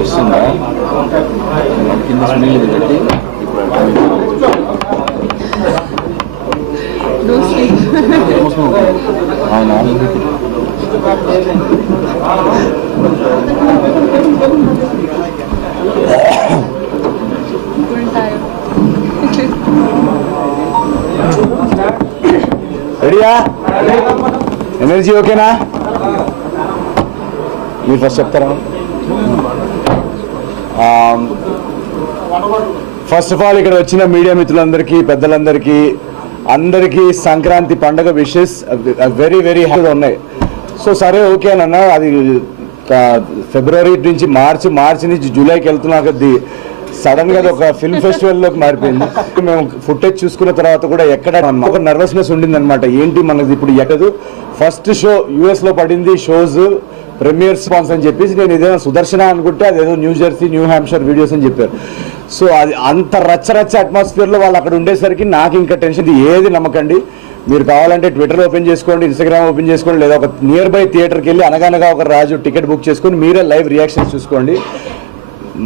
వస్తుందా కింద సునీల్ పెట్టి అవునా రెడీయా ఎనర్జీ ఓకేనా మీరు ఫస్ట్ చెప్తారా ఫస్ట్ ఆఫ్ ఆల్ ఇక్కడ వచ్చిన మీడియా మిత్రులందరికీ పెద్దలందరికీ అందరికీ సంక్రాంతి పండుగ విషెస్ వెరీ వెరీ హ్యాపీగా ఉన్నాయి. సో సరే ఓకే అన్న, అది ఫిబ్రవరి నుంచి మార్చి నుంచి జూలైకి వెళ్తున్నాక సడన్గా అది ఒక ఫిల్మ్ ఫెస్టివల్లోకి మారిపోయింది. మేము ఫుటేజ్ చూసుకున్న తర్వాత కూడా ఎక్కడ ఒక నర్వస్నెస్ ఉండింది అనమాట. ఏంటి మనది ఇప్పుడు ఎక్కదు ఫస్ట్ షో యూఎస్లో పడింది, షోస్ ప్రీమియర్ స్పాన్స్ అని చెప్పేసి నేను ఏదైనా సుదర్శన అనుకుంటే అదేదో new Jersey new Hampshire videos అని చెప్పారు. సో అది అంత రచ్చ అట్మాస్ఫియర్లో వాళ్ళు అక్కడ ఉండేసరికి నాకు ఇంకా టెన్షన్. ఏది నమ్మకండి, మీరు కావాలంటే ట్విట్టర్ ఓపెన్ చేసుకోండి, ఇన్స్టాగ్రామ్ ఓపెన్ చేసుకోండి, లేదా ఒక నియర్ బై థియేటర్కి వెళ్ళి అనగనగా ఒక రాజు టికెట్ బుక్ చేసుకొని మీరే లైవ్ రియాక్షన్స్ చూసుకోండి.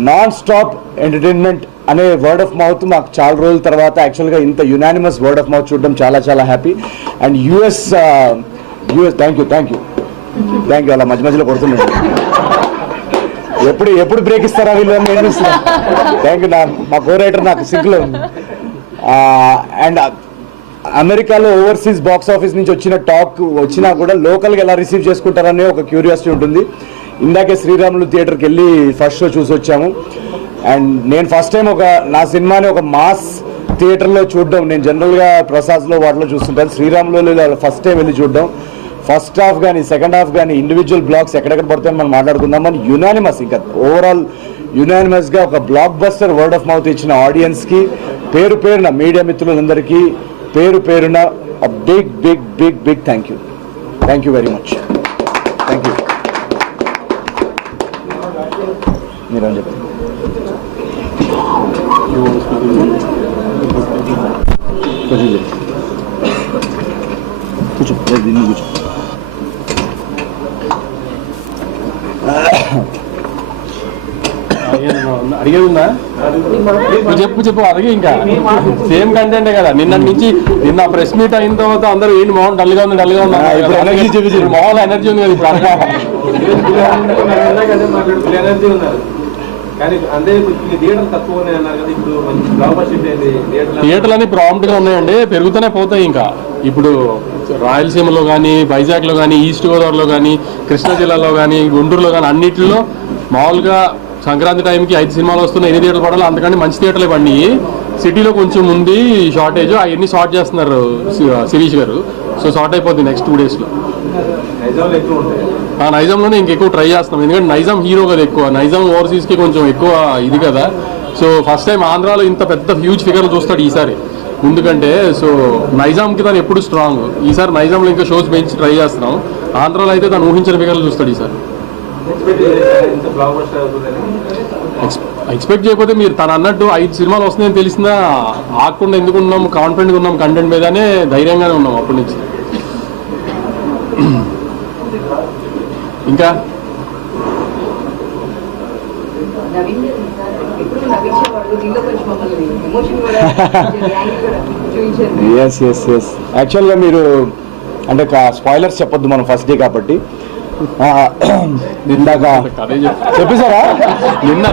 నాన్ స్టాప్ ఎంటర్టైన్మెంట్ అనే వర్డ్ ఆఫ్ మౌత్ మాకు చాలా రోజుల తర్వాత యాక్చువల్గా ఇంత యునానిమస్ వర్డ్ ఆఫ్ మౌత్ చూడడం చాలా happy. And US thank you అలా మధ్యలో కొడుతున్నాడు. ఎప్పుడు బ్రేక్ ఇస్తారా వీళ్ళు ఏం చూస్తున్నా. Thank you. మా కో రైటర్ నాకు సింక్లో ఉంది. అండ్ అమెరికాలో ఓవర్సీస్ బాక్స్ ఆఫీస్ నుంచి వచ్చిన టాక్ వచ్చినా కూడా లోకల్గా ఎలా రిసీవ్ చేసుకుంటారనే ఒక క్యూరియాసిటీ ఉంటుంది. ఇందాకే శ్రీరాములు థియేటర్కి వెళ్ళి ఫస్ట్ షో చూసి వచ్చాము. అండ్ నేను ఫస్ట్ టైం నా సినిమాని ఒక మాస్ థియేటర్లో చూడడం, నేను జనరల్గా ప్రసాద్లో వాటిలో చూస్తుంటాను, శ్రీరాములు ఫస్ట్ టైం వెళ్ళి చూడడం. ఫస్ట్ హాఫ్ కానీ సెకండ్ హాఫ్ కానీ ఇండివిజువల్ బ్లాక్స్ ఎక్కడెక్కడ పడతాయని మనం మాట్లాడుకుందాం. అని యునానిమస్, ఇంకా ఓవరాల్ యునానిమస్గా ఒక blockbuster word of mouth ఇచ్చిన ఆడియన్స్కి పేరున మీడియా మిత్రులందరికీ పేరున big thank you very much. Thank you. మీరేం చెప్పండి. కూర్చో దీన్ని కూర్చో. అడిగేది ఉందా? చెప్పు అడిగి. ఇంకా సేమ్ కంటెంటే కదా. నిన్న ప్రెస్ మీట్ అయిన తర్వాత అందరూ ఏంటి మోహన్ డల్గా ఉంది మోహన్ ఎనర్జీ ఉంది కదా ఇప్పుడు. థియేటర్లు అన్ని ప్రాంప్ట్ గా ఉన్నాయండి, పెరుగుతూనే పోతాయి. ఇంకా ఇప్పుడు రాయలసీమలో కానీ, వైజాగ్లో కానీ, ఈస్ట్ గోదావరిలో కానీ, కృష్ణా జిల్లాలో కానీ, గుంటూరులో కానీ అన్నింటిలో మామూలుగా సంక్రాంతి టైంకి 5 సినిమాలు వస్తున్నాయి. ఎన్ని థియేటర్లు పడాలి అంతకంటే మంచి థియేటర్లు ఇవ్వండి. సిటీలో కొంచెం ఉంది షార్టేజ్, అవన్నీ షార్ట్ చేస్తున్నారు శిరీష్ గారు. సో షార్ట్ అయిపోతుంది నెక్స్ట్ 2 డేస్లో. నైజాంలోనే ఇంకెక్కువ ట్రై చేస్తున్నాం, ఎందుకంటే నైజాం హీరో కదా ఎక్కువ. నైజాం ఓవర్సీస్కి కొంచెం ఎక్కువ ఇది కదా. సో ఫస్ట్ టైం ఆంధ్రాలో ఇంత పెద్ద హ్యూజ్ ఫిగర్లు చూస్తాడు ఈసారి ముందుకంటే. సో నైజాంకి తను ఎప్పుడు స్ట్రాంగ్. ఈసారి నైజాంలో ఇంకా షోస్ పెంచి ట్రై చేస్తున్నాం. ఆంధ్రాలో అయితే తను ఊహించిన ఫిగర్లు చూస్తాడు ఈసారి. ఎక్స్పెక్ట్ చేయకపోతే మీరు తను అన్నట్టు 5 సినిమాలు వస్తున్నాయని తెలిసిందా ఆగకుండా ఎందుకు ఉన్నాం, కాన్ఫిడెంట్గా ఉన్నాం కంటెంట్ మీదనే, ధైర్యంగానే ఉన్నాం అప్పటి నుంచి. ఇంకా యాక్చువల్గా మీరు అంటే స్పాయిలర్స్ చెప్పొద్దు మనం ఫస్ట్ డే కాబట్టి. ఇందాక చెప్పేశారా? నిన్న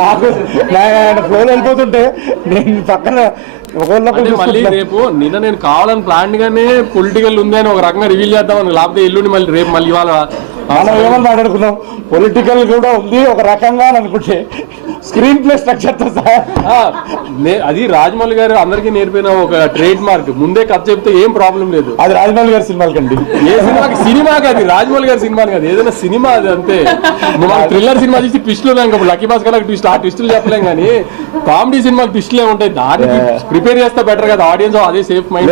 నాకు ఫ్లోలో వెళ్ళిపోతుంటే నేను పక్కన మళ్ళీ రేపు నేను కావాలని ప్లాన్ గానే పొలిటికల్ ఉంది అని ఒక రకంగా రివీల్ చేద్దామని, లేకపోతే ఎల్లుండి మళ్ళీ రేపు మళ్ళీ ఇవాళ మనం ఏమని మాట్లాడుకున్నాం, పొలిటికల్ కూడా ఉంది ఒక రకంగా అని అనుకుంటే స్క్రీన్ ప్లే స్ట్రక్చర్ తో సహా. అది రాజమౌళి గారు అందరికీ నేర్పిన ఒక ట్రేడ్ మార్క్. ముందే కథ చెప్తే ఏం ప్రాబ్లం లేదు. అది రాజమౌళి గారి సినిమాలకండి. ఏ సినిమాకి సినిమాకి అది రాజమౌళి గారి సినిమా కాదు, ఏదైనా సినిమా అది అంతే. థ్రిల్లర్ సినిమా చూసి ట్విస్టులు ఇంకా లక్కీ భాస్కర్ ట్విస్ట్ ఆ ట్విస్టులు చెప్పలేం, కానీ కామెడీ సినిమాకి ట్విస్టులే ఉంటాయి. దానికి ప్రిపేర్ చేస్తే బెటర్ కదా, ఆడియన్స్ అదే సేఫ్ మైండ్.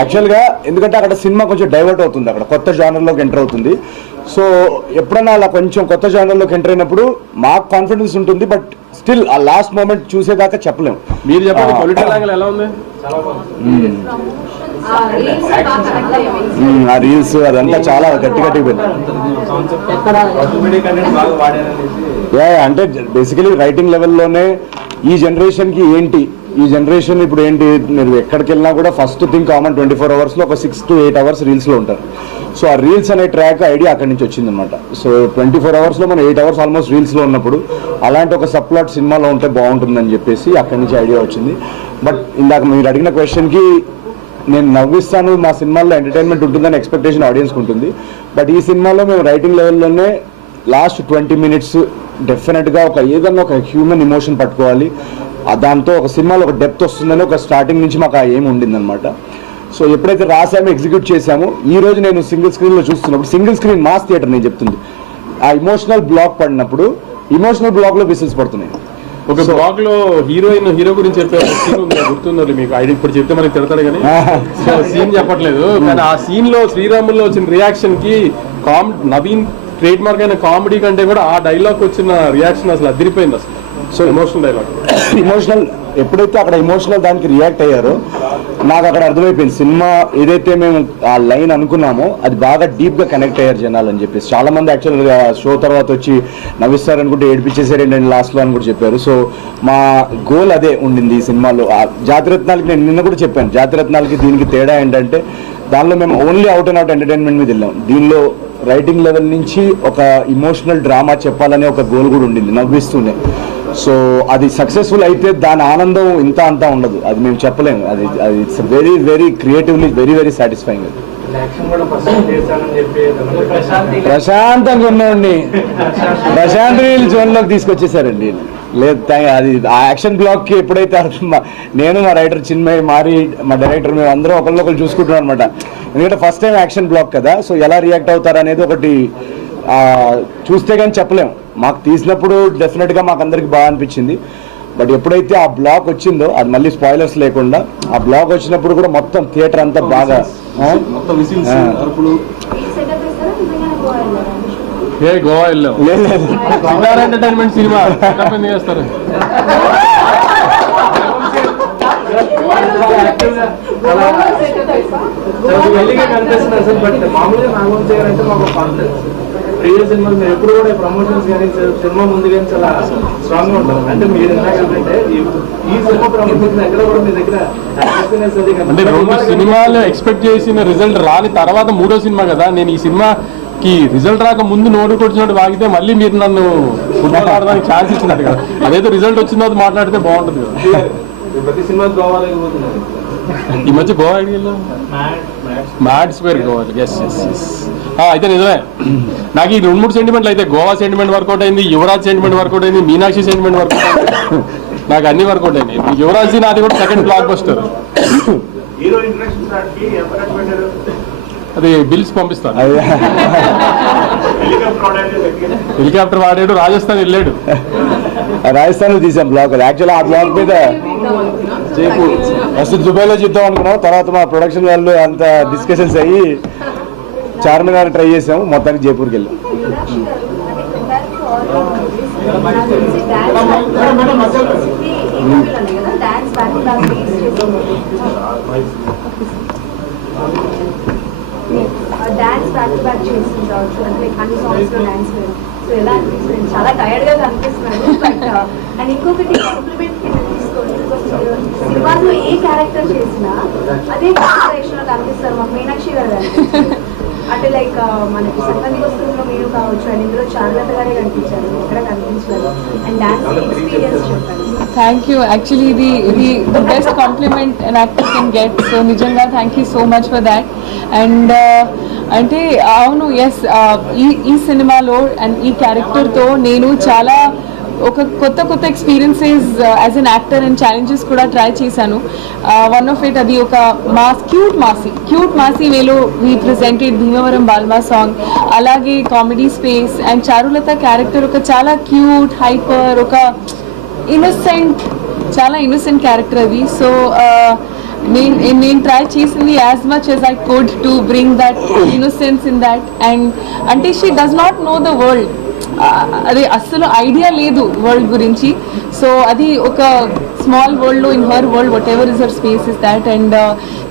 యాక్చువల్ గా ఎందుకంటే అక్కడ సినిమా కొంచెం డైవర్ట్ అవుతుంది, అక్కడ కొత్త జానర్ లోకి ఎంటర్ అవుతుంది. సో ఎప్పుడన్నా అలా కొంచెం కొత్త ఛానల్లోకి ఎంటర్ అయినప్పుడు మాకు కాన్ఫిడెన్స్ ఉంటుంది, బట్ స్టిల్ ఆ లాస్ట్ మూమెంట్ చూసేదాకా చెప్పలేము. మీరు చెప్పండి పొలిటికల్ యాంగిల్ ఎలా ఉంది? ఆ రీల్స్ అదంతా చాలా గట్టి అంటే బేసికలీ రైటింగ్ లెవెల్లోనే ఈ జనరేషన్కి ఏంటి, ఈ జనరేషన్ ఇప్పుడు ఏంటి, మీరు ఎక్కడికి వెళ్ళినా కూడా ఫస్ట్ థింగ్ కామన్ 24 అవర్స్లో ఒక 6 to 8 hours రీల్స్లో ఉంటారు. సో ఆ రీల్స్ అనే ట్రాక్ ఐడియా అక్కడి నుంచి వచ్చిందనమాట. సో 24 అవర్స్లో మనం 8 hours ఆల్మోస్ట్ రీల్స్లో ఉన్నప్పుడు అలాంటి ఒక సబ్ప్లాట్ సినిమాలో ఉంటే బాగుంటుందని చెప్పేసి అక్కడి నుంచి ఐడియా వచ్చింది. బట్ ఇందాక మీరు అడిగిన క్వశ్చన్కి నేను నవ్విస్తాను, మా సినిమాల్లో ఎంటర్టైన్మెంట్ ఉంటుందని ఎక్స్పెక్టేషన్ ఆడియన్స్కి ఉంటుంది. బట్ ఈ సినిమాలో మేము రైటింగ్ లెవెల్లోనే లాస్ట్ 20 minutes డెఫినెట్గా ఏదన్నా ఒక హ్యూమన్ ఎమోషన్ పట్టుకోవాలి, దాంతో ఒక సినిమాలో ఒక డెప్త్ వస్తుందని ఒక స్టార్టింగ్ నుంచి మాకు ఏం ఉండిందనమాట. సో ఎప్పుడైతే రాసామో ఎగ్జిక్యూట్ చేసామో ఈ రోజు నేను సింగిల్ స్క్రీన్లో చూస్తున్నప్పుడు, సింగిల్ స్క్రీన్ మాస్ థియేటర్ నేను చెప్తుంది, ఆ ఇమోషనల్ బ్లాక్ పడినప్పుడు ఇమోషనల్ బ్లాక్లో విసిల్స్ పడుతున్నాయి. ఒక బ్లాగ్ లో హీరో గురించి చెప్పే సీన్ ఉంది, గుర్తుందండి మీకు? ఐడి ఇప్పుడు చెప్తే మనకి తిడతాడు కానీ సో సీన్ చెప్పట్లేదు, కానీ ఆ సీన్ లో శ్రీరాముల్లో వచ్చిన రియాక్షన్ కి నవీన్ ట్రేడ్ మార్క్ అయిన కామెడీ కంటే కూడా ఆ డైలాగ్ వచ్చిన రియాక్షన్ అసలు అదిరిపోయింది. అసలు సో ఎమోషనల్ డైలాగ్, ఎమోషనల్ ఎప్పుడైతే అక్కడ ఎమోషనల్ దానికి రియాక్ట్ అయ్యారో నాకు అక్కడ అర్థమైపోయింది సినిమా ఏదైతే మేము ఆ లైన్ అనుకున్నామో అది బాగా డీప్గా కనెక్ట్ అయ్యారు జనాలు అని చెప్పేసి. చాలా మంది యాక్చువల్గా షో తర్వాత వచ్చి నవ్విస్తారు అనుకుంటే ఏడిపించేసారు ఏంటంటే లాస్ట్లో అని కూడా చెప్పారు. సో మా గోల్ అదే ఉండింది ఈ సినిమాలో. జాతిరత్నాలకి నేను నిన్న కూడా చెప్పాను, జాతిరత్నాలకి దీనికి తేడా ఏంటంటే దానిలో మేము only out and out entertainment మీద వెళ్ళాం. దీనిలో రైటింగ్ లెవెల్ నుంచి ఒక ఇమోషనల్ డ్రామా చెప్పాలనే ఒక గోల్ కూడా ఉండింది నవ్విస్తూనే. సో అది సక్సెస్ఫుల్ అయితే దాని ఆనందం ఇంత అంతా ఉండదు, అది మేము చెప్పలేము. అది it's very very creatively very very satisfying. అది ప్రశాంతంగా ఉన్నవాడిని ప్రశాంత్ జోన్లోకి తీసుకొచ్చేసారండి. లేదు అది ఆ యాక్షన్ బ్లాక్కి ఎప్పుడైతే నేను మా రైటర్ చిన్మయ్ మా డైరెక్టర్ మేము అందరం ఒకళ్ళు చూసుకుంటున్నాం అనమాట. ఎందుకంటే ఫస్ట్ టైం యాక్షన్ బ్లాక్ కదా, సో ఎలా రియాక్ట్ అవుతారు అనేది ఒకటి చూస్తే కానీ చెప్పలేము. మాకు తీసినప్పుడు డెఫినెట్గా మాకు అందరికి బాగా అనిపించింది. బట్ ఎప్పుడైతే ఆ బ్లాక్ వచ్చిందో అది మళ్ళీ స్పాయిలర్స్ లేకుండా ఆ బ్లాక్ వచ్చినప్పుడు కూడా మొత్తం థియేటర్ అంతా బాగా గోవా వెళ్ళాం. ఎంటర్టైన్మెంట్ సినిమా చేస్తారు. ప్రీవియస్ సినిమా మీరు ఎప్పుడు కూడా ప్రమోషన్స్ కానీ సినిమా ముందు కానీ చాలా స్ట్రాంగ్ గా ఉంటారు. అంటే మీరు ఎందుకంటే ఈ సినిమా ప్రమోషన్స్ ఎక్కడ కూడా మీ దగ్గర అంటే 2 సినిమాలు ఎక్స్పెక్ట్ చేసిన రిజల్ట్ రాని తర్వాత 3వ సినిమా కదా. నేను ఈ సినిమాకి రిజల్ట్ రాక ముందు నోటు కొట్టినట్టు వాగితే మళ్ళీ మీరు నన్ను ఫుట్బాల్ ఆడడానికి ఛాన్స్ ఇచ్చినట్టు కదా. అదైతే రిజల్ట్ వచ్చిన తర్వాత మాట్లాడితే బాగుంటుంది కదా. ప్రతి సినిమా గోవా లేకపోతున్నారు. ఈ మధ్య గోవా ఐడియా మ్యాడ్స్ పేరు గోవా. అయితే నిజమే, నాకు ఈ 2-3 సెంటిమెంట్లు అయితే గోవా సెంటిమెంట్ వర్కౌట్ అయింది, యువరాజ్ సెంటిమెంట్ వర్కౌట్ అయింది, మీనాక్షి సెంటిమెంట్ వర్కౌట్ అయింది, నాకు అన్ని వర్కౌట్ అయినాయి. యువరాజ్ నాది కూడా సెకండ్ బ్లాక్ బస్టర్. అది బిల్స్ పంపిస్తాను. హెలికాప్టర్ వాడాడు, రాజస్థాన్ వెళ్ళాడు. రాజస్థాన్ లో తీసాం బ్లాక్. యాక్చువల్ ఆ బ్లాక్ మీద ఫస్ట్ దుబాయ్లో చూద్దాం అనుకున్నాం, తర్వాత మా ప్రొడక్షన్ వాళ్ళు అంత డిస్కషన్స్ అయ్యి చార్మినార్ ట్రై చేసాము, మొత్తానికి జైపూర్కి వెళ్ళాం. డాన్స్ బ్యాక్ టు బ్యాక్ చేస్తుంది కావచ్చు, అంటే అన్ని సాంగ్స్ లో డాన్స్ లేదు. సో ఎలా అనిపిస్తుంది? చాలా టైర్డ్ గా కనిపిస్తున్నాను. బట్ అండ్ ఇంకొకటి కాంప్లిమెంట్ కింద తీసుకోండి, సినిమాలో ఏ క్యారెక్టర్ చేసినా అదే కాన్సన్ట్రేషన్ లో కనిపిస్తారు. మా మీనాక్షి గారు కనిపిస్తారు. అంటే లైక్ మనకి సంగతి వస్తుందో మీరు కావచ్చు, అండ్ ఇందులో చార్లత గారే కనిపించారు, ఎక్కడ కనిపించలేదు. అండ్ డాన్స్ ఎక్స్పీరియన్స్ చెప్పండి. Thank you. Actually, the best compliment an actor can get. So nijanga, thank you so much for that. And అంటే అవును, ఎస్, ఈ సినిమాలో అండ్ ఈ క్యారెక్టర్తో నేను చాలా ఒక కొత్త experiences as an actor and challenges కూడా ట్రై చేశాను. వన్ ఆఫ్ ఇట్ అది ఒక క్యూట్ మాసీ వేలో we presented Bhimavaram Balma song. అలాగే comedy space and Charulatha character ఒక చాలా క్యూట్ హైపర్, ఒక చాలా ఇన్నోసెంట్ క్యారెక్టర్ అది. సో నేను ట్రై చేసింది as much as I could to bring that innocence in that. And అంటే she does not know the world, అది అస్సలు ఐడియా లేదు వరల్డ్ గురించి. సో అది ఒక స్మాల్ వరల్డ్లో in her world what ever is her space is that. And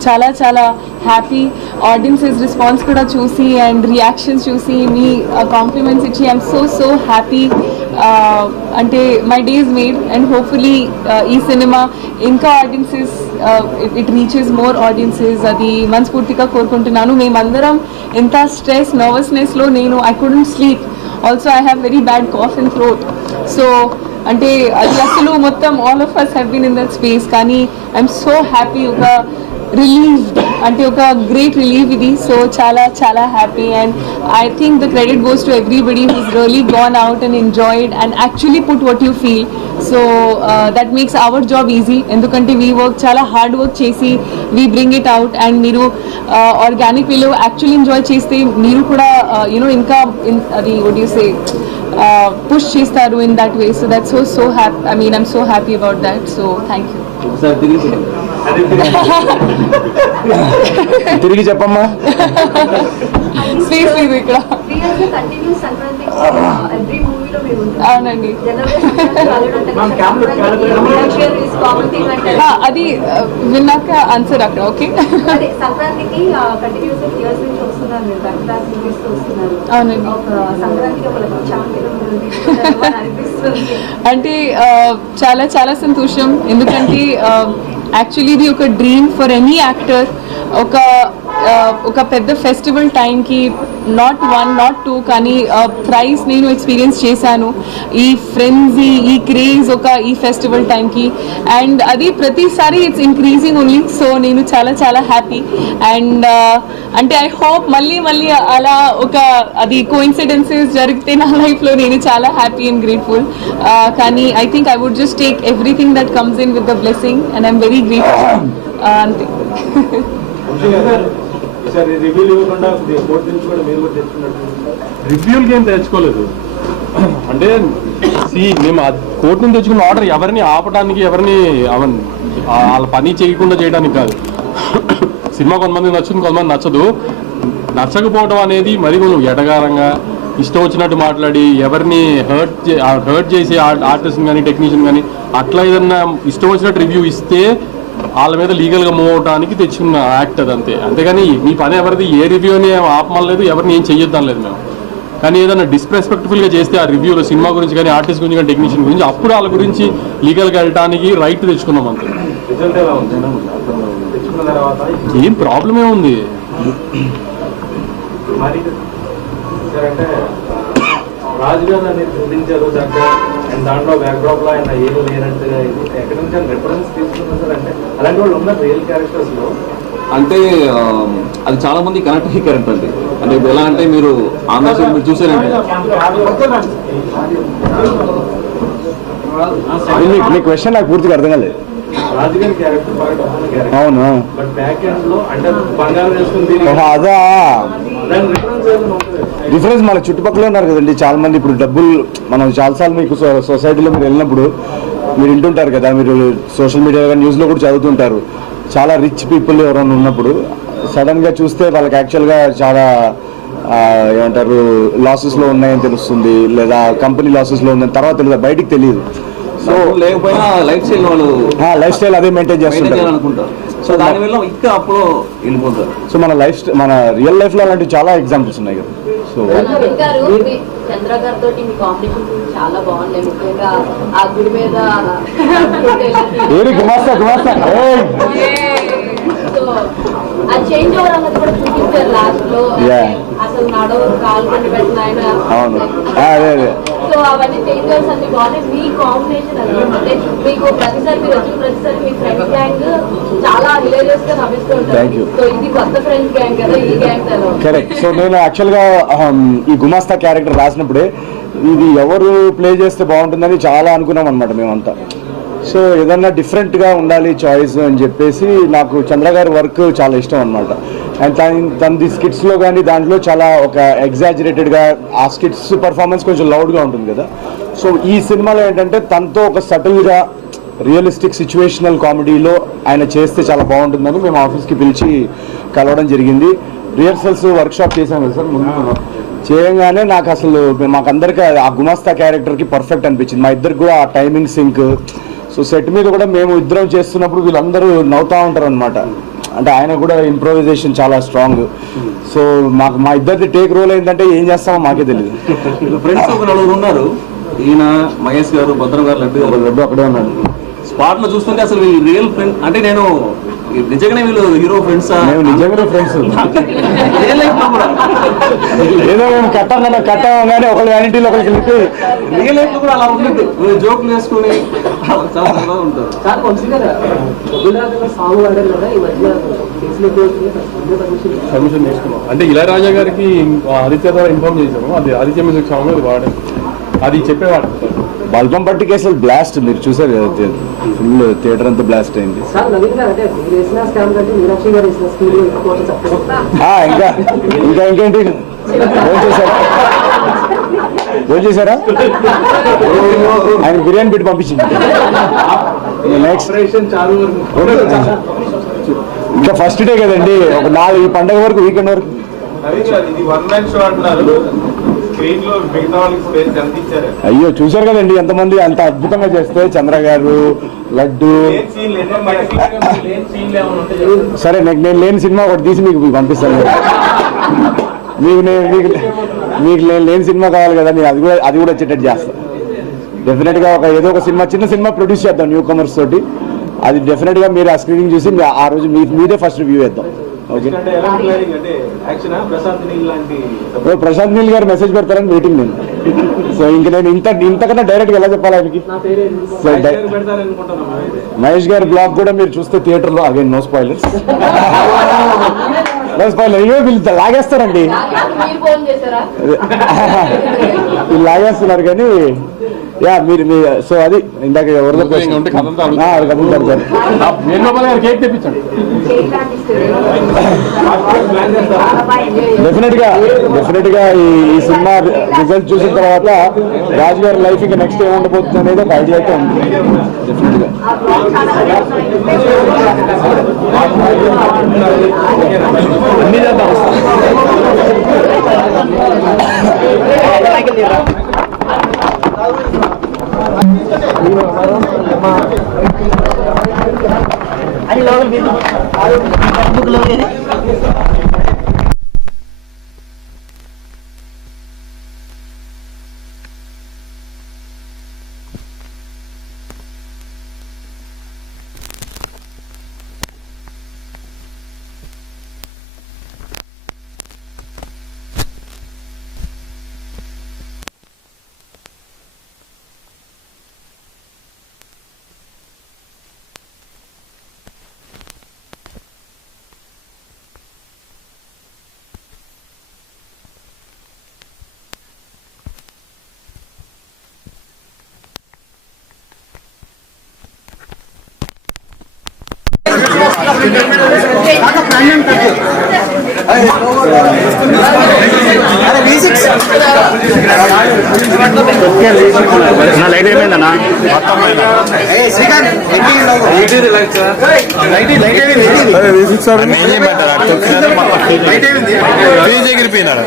చాలా చాలా హ్యాపీ ఆడియన్సెస్ రెస్పాన్స్ కూడా చూసి అండ్ రియాక్షన్స్ చూసి మీ కాంప్లిమెంట్స్ ఇచ్చి ఐఎమ్ సో హ్యాపీ. అంటే my days made and hopefully ఈ సినిమా ఇంకా audiences it reaches more audiences, అది మనస్ఫూర్తిగా కోరుకుంటున్నాను. మేమందరం ఎంత స్ట్రెస్ నర్వస్నెస్లో I couldn't sleep. Also I have very bad cough and throat. So అంటే అది అసలు మొత్తం all of us have been in that space. కానీ ఐఎమ్ సో హ్యాపీ, ఒక రిలీవ్డ్, అంటే ఒక గ్రేట్ రిలీవ్ ఇది. సో చాలా చాలా happy. And I think the credit goes to everybody who's really gone out and enjoyed and actually put what you feel. So that makes our job easy. ఎందుకంటే we work చాలా hard work చేసి we bring it out. And మీరు organic వేలో actually enjoy చేస్తే మీరు కూడా ఇంకా అది వాట్ యూ సే push చేస్తారు in that way. So that's so happy. I mean, I'm so happy about that. So thank you. తిరిగి చెప్పమ్మా. స్పేస్ లేదు ఇక్కడ. కంటిన్యూస్ సంక్రాంతి ఎవ్రీ మూవీలో మీరు అవునండి. అది విన్నాక ఆన్సర్ అక్కడ. ఓకే, సంక్రాంతికి కంటిన్యూస్ ఇయర్స్ నుంచి వస్తున్నారు మీరు, బ్యాక్ బ్యాక్ మూవీస్ వస్తున్నారు. అవునండి. సంక్రాంతికి ఒక అనిపిస్తుంది. అంటే చాలా చాలా సంతోషం. ఎందుకంటే యాక్చువల్లీ ఇది ఒక డ్రీమ్ ఫర్ ఎనీ యాక్టర్. ఒక పెద్ద ఫెస్టివల్ టైంకి నాట్ 1 not 2 కానీ ప్రైజ్ నేను ఎక్స్పీరియన్స్ చేశాను. ఈ ఫ్రెండ్స్ ఈ క్రేజ్ ఈ ఫెస్టివల్ టైంకి. అండ్ అది ప్రతిసారి ఇట్స్ ఇంక్రీజింగ్ ఓన్లీ. సో నేను చాలా చాలా హ్యాపీ. అండ్ అంటే ఐ హోప్ మళ్ళీ అలా అది కోఇన్సిడెన్సెస్ జరిగితే నా లైఫ్లో నేను చాలా హ్యాపీ అండ్ గ్రేట్ఫుల్. కానీ I think I would just take everything that comes in with the blessing and I'm very grateful. అంతే. రివ్యూలకి ఏం తెచ్చుకోలేదు. అంటే మేము కోర్టు నుంచి తెచ్చుకున్న ఆర్డర్ ఎవరిని ఆపడానికి, ఎవరిని వాళ్ళ పని చేయకుండా చేయడానికి కాదు. సినిమా కొంతమంది నచ్చుతుంది, కొంతమంది నచ్చదు. నచ్చకపోవడం అనేది మరి కొంచెం ఎటగారంగా ఇష్టం వచ్చినట్టు మాట్లాడి ఎవరిని హర్ట్ చేసి ఆర్టిస్ట్ని కానీ టెక్నీషియన్ కానీ అట్లా ఏదన్నా ఇష్టం వచ్చినట్టు రివ్యూ ఇస్తే వాళ్ళ మీద లీగల్గా మూవ్ అవడానికి తెచ్చుకున్న యాక్ట్ అది అంతే. అంతేగాని మీ పని ఎవరిది ఏ రివ్యూని ఆపమలేదు, ఎవరిని ఏం చెయ్యొద్దాం లేదు మేము. కానీ ఏదైనా డిస్రెస్పెక్ట్ఫుల్గా చేస్తే ఆ రివ్యూలో సినిమా గురించి కానీ ఆర్టిస్ట్ గురించి కానీ టెక్నీషియన్ గురించి అప్పుడు వాళ్ళ గురించి లీగల్గా వెళ్ళడానికి రైట్ తెచ్చుకున్నాం అంతే. ఏం ప్రాబ్లమే ఉంది. రాజుగారు అనేది చూపించారు చక్కగా, అండ్ దాంట్లో బ్యాక్డ్రాప్ లో ఆయన ఏం లేనట్టుగా ఎక్కడి నుంచి రిఫరెన్స్ తీసుకున్నారు సార్. అంటే అలాంటి వాళ్ళు ఉన్నారు రియల్ క్యారెక్టర్స్ లో. అంటే అది చాలా మంది కనెక్ట్ అయ్యే క్యారెక్టర్ అండి. అంటే ఇప్పుడు ఎలా అంటే మీరు ఆంధ్ర మీరు చూసారండి. మీ క్వశ్చన్ నాకు పూర్తిగా అర్థం కాలేదు. రాజుగారి క్యారెక్టర్ బాగా డబ్బున్న క్యారెక్టర్. అవును. బట్ బ్యాక్ ఎండ్ లో అంటే బంగారం వేసుకుని అదా దాని రిఫరెన్స్ ఏమైనా ఉంటుంది. డిఫరెన్స్ మన చుట్టుపక్కల ఉన్నారు కదండి చాలా మంది. ఇప్పుడు డబ్బులు మనం చాలాసార్లు మీకు సొసైటీలో మీరు వెళ్ళినప్పుడు మీరు వింటుంటారు కదా, మీరు సోషల్ మీడియాలో న్యూస్లో కూడా చదువుతుంటారు. చాలా రిచ్ పీపుల్ ఎవరైనా ఉన్నప్పుడు సడన్గా చూస్తే వాళ్ళకి యాక్చువల్గా చాలా ఏమంటారు లాసెస్లో ఉన్నాయని తెలుస్తుంది, లేదా కంపెనీ లాసెస్లో ఉందని తర్వాత తెలియదు, బయటికి తెలియదు. సో లేకపోయినా లైఫ్ స్టైల్ వాళ్ళు లైఫ్ స్టైల్ అదే మెయింటైన్ చేస్తుంటారు అనుకుంటారు. సో దానివల్ల ఇంకా అప్పుడు వెళ్ళిపోతారు. సో మన రియల్ లైఫ్లో అలాంటివి చాలా ఎగ్జాంపుల్స్ ఉన్నాయి కదా. సో చంద్ర గారితో మీ కాంపిటీషన్ చాలా బాగున్నాయి. ముఖ్యంగా ఆ గుడి మీద సో ఆ చేంజ్ ఓవర్ అన్నది కూడా చూపించారు లాస్ట్ లో. అసలు నడవరు, కాలు కొని పెట్టిన ఆయన. సో అవన్నీ చేంజ్ ఓవర్స్ అన్ని బాగున్నాయి. మీ కాంబినేషన్ అది అంటే మీకు ప్రతిసారి మీరు వచ్చిన ప్రతిసారి మీ ఫ్రెండ్స్ గ్యాంగ్ చాలా హిలేరియస్ గా నవ్విస్తూ ఉంటారు. సో ఇది కొత్త ఫ్రెండ్స్ గ్యాంగ్ కదా, ఈ గ్యాంగ్ ఎలా? కరెక్ట్. సో నేను యాక్చువల్గా ఈ గుమాస్తా క్యారెక్టర్ రాసినప్పుడే ఇది ఎవరు ప్లే చేస్తే బాగుంటుందని చాలా అనుకున్నాం అనమాట మేమంతా. సో ఏదన్నా డిఫరెంట్గా ఉండాలి చాయిస్ అని చెప్పేసి నాకు చంద్ర గారి వర్క్ చాలా ఇష్టం అనమాట. అండ్ తనది స్కిట్స్లో కానీ దాంట్లో చాలా ఒక ఎగ్జాజరేటెడ్గా ఆ స్కిట్స్ పర్ఫార్మెన్స్ కొంచెం లౌడ్గా ఉంటుంది కదా. సో ఈ సినిమాలో ఏంటంటే తనతో ఒక సటిల్గా రియలిస్టిక్ సిచ్యువేషనల్ కామెడీలో ఆయన చేస్తే చాలా బాగుంటుందని మేము ఆఫీస్కి పిలిచి కలవడం జరిగింది. రిహర్సల్స్ వర్క్షాప్ చేశాం కదా సార్ ముందు. చేయగానే నాకు అసలు మాకందరికీ ఆ గుమాస్తా క్యారెక్టర్కి పర్ఫెక్ట్ అనిపించింది. మా ఇద్దరికి కూడా ఆ టైమింగ్ సింక్. సో సెట్ మీద కూడా మేము ఇద్దరం చేస్తున్నప్పుడు వీళ్ళందరూ నవ్వుతూ ఉంటారు అనమాట. అంటే ఆయన కూడా ఇంప్రొవైజేషన్ చాలా స్ట్రాంగ్. సో మాకు మా ఇద్దరిది టేక్ రోల్ ఏంటంటే ఏం చేస్తామో మాకే తెలియదు. ఫ్రెండ్స్ ఒక నలుగురు ఉన్నారు, ఈయన మహేష్ గారు, భద్రం గారు, లడ్డు అక్కడే ఉన్నాడు. స్పాట్ లో చూస్తుంటే అసలు వీళ్ళు రియల్ ఫ్రెండ్ అంటే నేను నిజంగానే వీళ్ళు హీరో ఫ్రెండ్స్ మేము నిజంగానే ఫ్రెండ్స్. రియల్ లైఫ్ లో కూడా ఏదో మేము కట్టాం కానీ ఒకళ్ళు వ్యానిటీలో ఒకరికి వెళ్ళి రియల్ లైఫ్ లో కూడా అలా ఉంటుంది. జోకులు వేసుకుని చాలా సరదాగా ఉంటారు. సార్ కొంచెం సాంగ్ వాడారు కదా ఈ మధ్య పర్మిషన్ తీసుకున్నాం. అంటే ఇళయరాజా గారికి ఆదిత్య ద్వారా ఇన్ఫార్మ్ చేశాము. అది ఆదిత్య మ్యూజిక్ సాంగ్ అది వాడారు. అది చెప్పేవాడు బల్బం పట్టికి అసలు బ్లాస్ట్ మీరు చూసారు కదా, ఫుల్ థియేటర్ అంతా బ్లాస్ట్ అయింది. సార్ నవీన్ గారు అంటే మీరు వేసిన స్కామ్ కంటే మీనాక్షి గారు వేసిన స్కీమ్ ఇంకా ఇంకేంటి భోజనం చేశారా? ఆయన బిర్యానీ పెట్టి పంపించింది. నెక్స్ట్ ఇంకా ఫస్ట్ డే కదండి, ఒక 4 పండుగ వరకు వీకెండ్ వరకు. అయ్యో చూసారు కదండి ఎంతమంది అంత అద్భుతంగా చేస్తే, చంద్ర గారు, లడ్డు. సరే నేను లేని సినిమా ఒకటి తీసి మీకు పంపిస్తాను. మీకు నేను లేని సినిమా కావాలి కదా, నేను అది కూడా వచ్చేటట్టు చేస్తాను. డెఫినెట్గా ఏదో ఒక చిన్న సినిమా ప్రొడ్యూస్ చేద్దాం న్యూ కమర్స్ తోటి. అది డెఫినెట్గా మీరు ఆ స్క్రీనింగ్ చూసి ఆ రోజు మీదే ఫస్ట్ రివ్యూ చేద్దాం. ఓకే, ప్రశాంత్ నీల్ గారు మెసేజ్ పెడతారని వెయిటింగ్ నేను. సో ఇంక నేను ఇంతకన్నా డైరెక్ట్గా ఎలా చెప్పాలి ఆయనకి? సో మహేష్ గారి బ్లాగ్ కూడా మీరు చూస్తే థియేటర్లో, అగైన్ నో స్పాయిలర్స్, అయ్యో వీళ్ళు లాగేస్తారండి, వీళ్ళు లాగేస్తున్నారు. కానీ మీరు సో అది ఇందాక డెఫినెట్ గా ఈ సినిమా రిజల్ట్ చూసిన తర్వాత రాజు గారి లైఫ్ ఇంకా నెక్స్ట్ ఏముండబోతుంది అనేది ఒక ఐడియా అయితే ఉంది. డెఫినెట్ గా అన్ని చేద్దాం. లైట్ ఏమైందన్నా? ఎగిరిపోయినారా?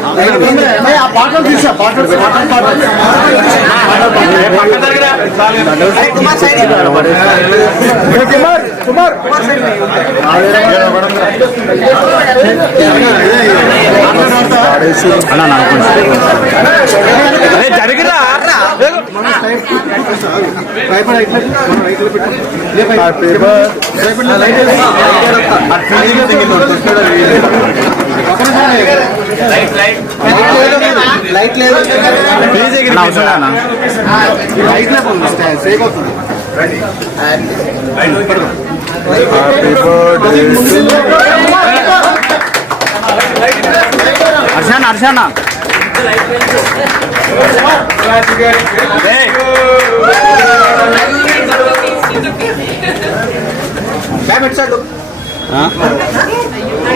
జరిగిరా లైట్ లేదు అర్షానా అర్షానా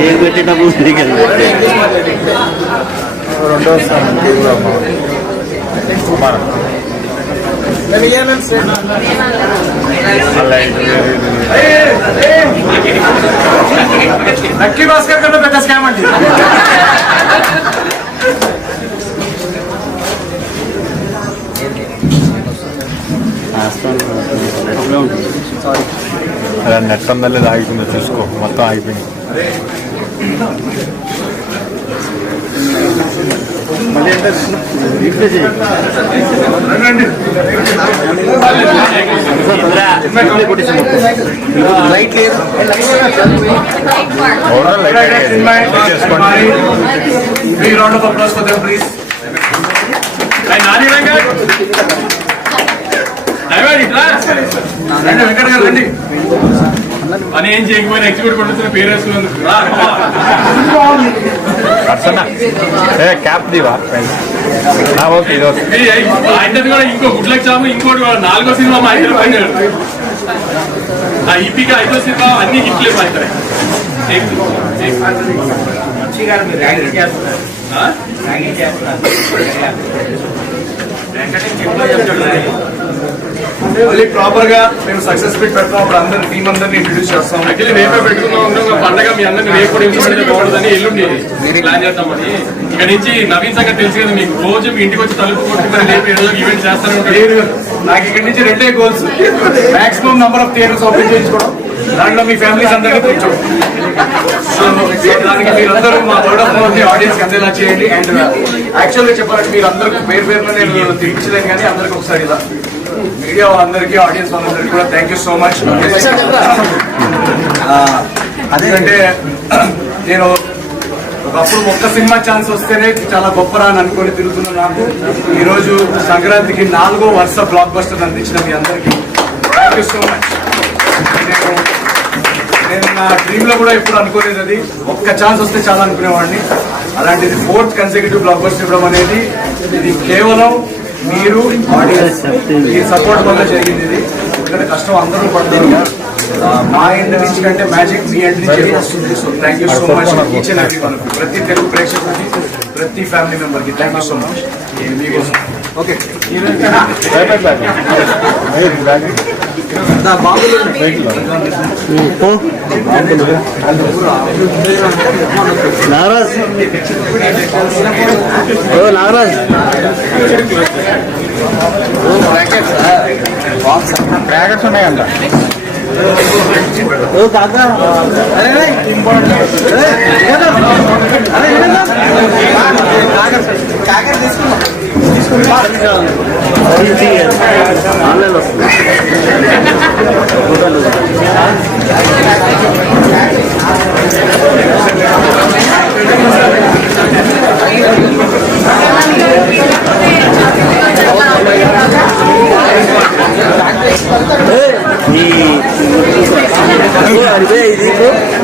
ఏం పెట్టేటప్పుడు రెండో స్థానం లక్కీ భాస్కర్ కన్నా పెద్ద స్కామ్ అండి. అలా నెట్ ఉందా ఆగిపోయిందో చూసుకో, మొత్తం ఆగిపోయింది. వెంకట గారు రండి. అని ఏం చేయకపోయినా ఎగ్జిక్యూటివ్ పండుతున్న పేరు వేసుకున్నందుకు క్యాప్ దివా ఓకే ఇది ఓకే. ఆయనది కూడా ఇంకో గుడ్ లక్ జాము, ఇంకోటి 4వ సినిమా మా ఇద్దరు పైన ఆ ఈపీకి 5వ సినిమా అన్ని హిట్లే మా ఇద్దరు. మళ్ళీ ప్రాపర్ గా మేము సక్సెస్ మీట్ పెడతాం. అప్పుడు అందరి టీం అందరినీ ఇంట్రడ్యూస్ చేస్తాం. యాక్చువల్లీ రేపే పెట్టుకున్నాం పండగ, మీ అందరినీ రేపు కూడా ఇంటికి బాగుంటుందని ఎల్లుండి ప్లాన్ చేద్దామని. ఇక్కడ నుంచి నవీన్ సంగతి తెలుసు కదా మీకు, రోజు మీ ఇంటికి వచ్చి తలుపు కొట్టి మరి రేపు ఏదో ఈవెంట్ చేస్తాను. నాకు ఇక్కడ నుంచి 2 goals. Maximum number of theatres open చేయించుకోవడం, దాంట్లో మీ ఫ్యామిలీస్ అందరినీ కూర్చోండి. దానికి మీరందరూ మా వర్డ్ ఆఫ్ మౌత్ ఆడియన్స్ అందేలా చేయండి. అండ్ యాక్చువల్ గా చెప్పాలంటే మీరు అందరికీ పేరు పేరున నేను తిరిగించలేను, కానీ అందరికి ఒకసారి ఇలా మీడియా వాళ్ళందరికీ, ఆడియన్స్ వాళ్ళందరికీ కూడా థ్యాంక్ యూ సో మచ్. ఎందుకంటే నేను ఒకప్పుడు ఒక్క సినిమా ఛాన్స్ వస్తేనే చాలా గొప్పరా అని అనుకొని తిరుగుతున్న నాకు ఈరోజు సంక్రాంతికి 4వ వరుస బ్లాక్ బస్టర్ అందించిన మీ అందరికీ థ్యాంక్ యూ సో మచ్. నేను నా డ్రీమ్ లో కూడా ఎప్పుడు అనుకోలేదు, అది ఒక్క ఛాన్స్ వస్తే చాలా అనుకునేవాడిని. అలాంటిది 4th కన్సెక్యూటివ్ బ్లాక్ బస్టర్ ఇవ్వడం అనేది ఇది కేవలం మీరు ఆడియన్స్ మీ సపోర్ట్ వల్ల జరిగింది. ఇది ఎందుకంటే కష్టం అందరూ పడతారు, మా ఎండ్ నుంచి కంటే మ్యాజిక్ మీ ఎండ్ నుంచి వస్తుంది. So thank you so much each and every one, ప్రతి తెలుగు ప్రేక్షకులకి, ప్రతి ఫ్యామిలీ మెంబర్కి thank you so much. Okay Nagaraj Nagaraj brackets ఉన్నాయంట. ఓ కాకా అరే కాకర తీసుకున్నా ఆన్లైన్ వస్తుంది.